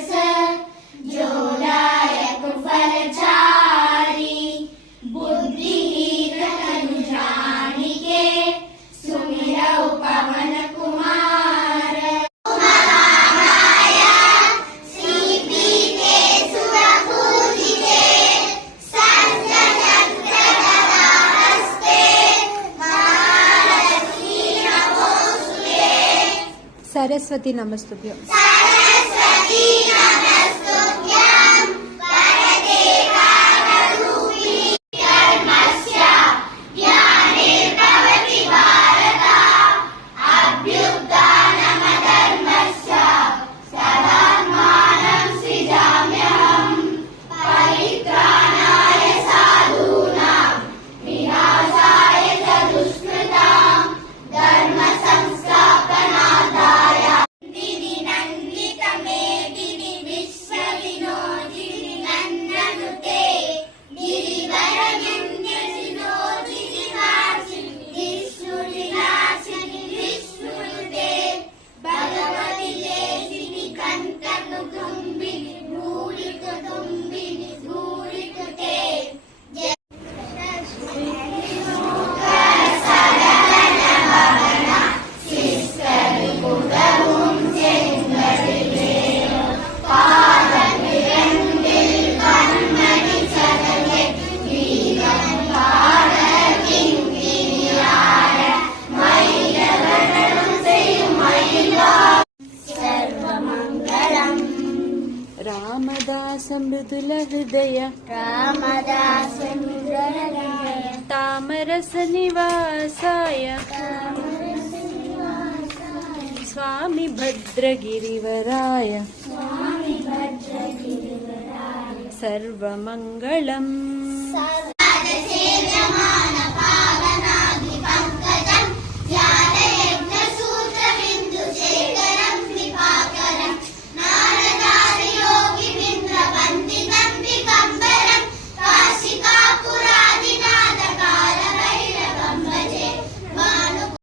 रस जोदायक फलचारी बुद्धिहीन तनु जानिके सुमिरौ पवन कुमार महाराय श्रीपीठे सुरपूजिते संतचक्रगदाहस्ते महालक्ष्मी नमोस्तुते सरस्वती नमस्तुभ्यं सरस्वती नमस्तुभ्यं परदेवारूपिणी धर्मस्य ज्ञानिर्भवति भारत अभ्युत्थानमधर्मस्य तदात्मानं सृजाम्यहं परित्राणाय साधूनां विनाशाय च दुष्कृतां धर्म संस्थापनार्थाय नन्दितमेदिनि विश्वविनोदिनि नन्दनुते गिरिवरनन्द्यविनोदिनि वासिनि विष्णुविलासिनि विष्णुनुते भगवति लेसिनि कण्ठकुटुम्बिनि भूरिकुटुम्बिनि भूरिकुते रामदास मृदुल हृदय रामदास तामरस निवासाय स्वामी भद्रगिरिवराय सर्वमङ्गलम्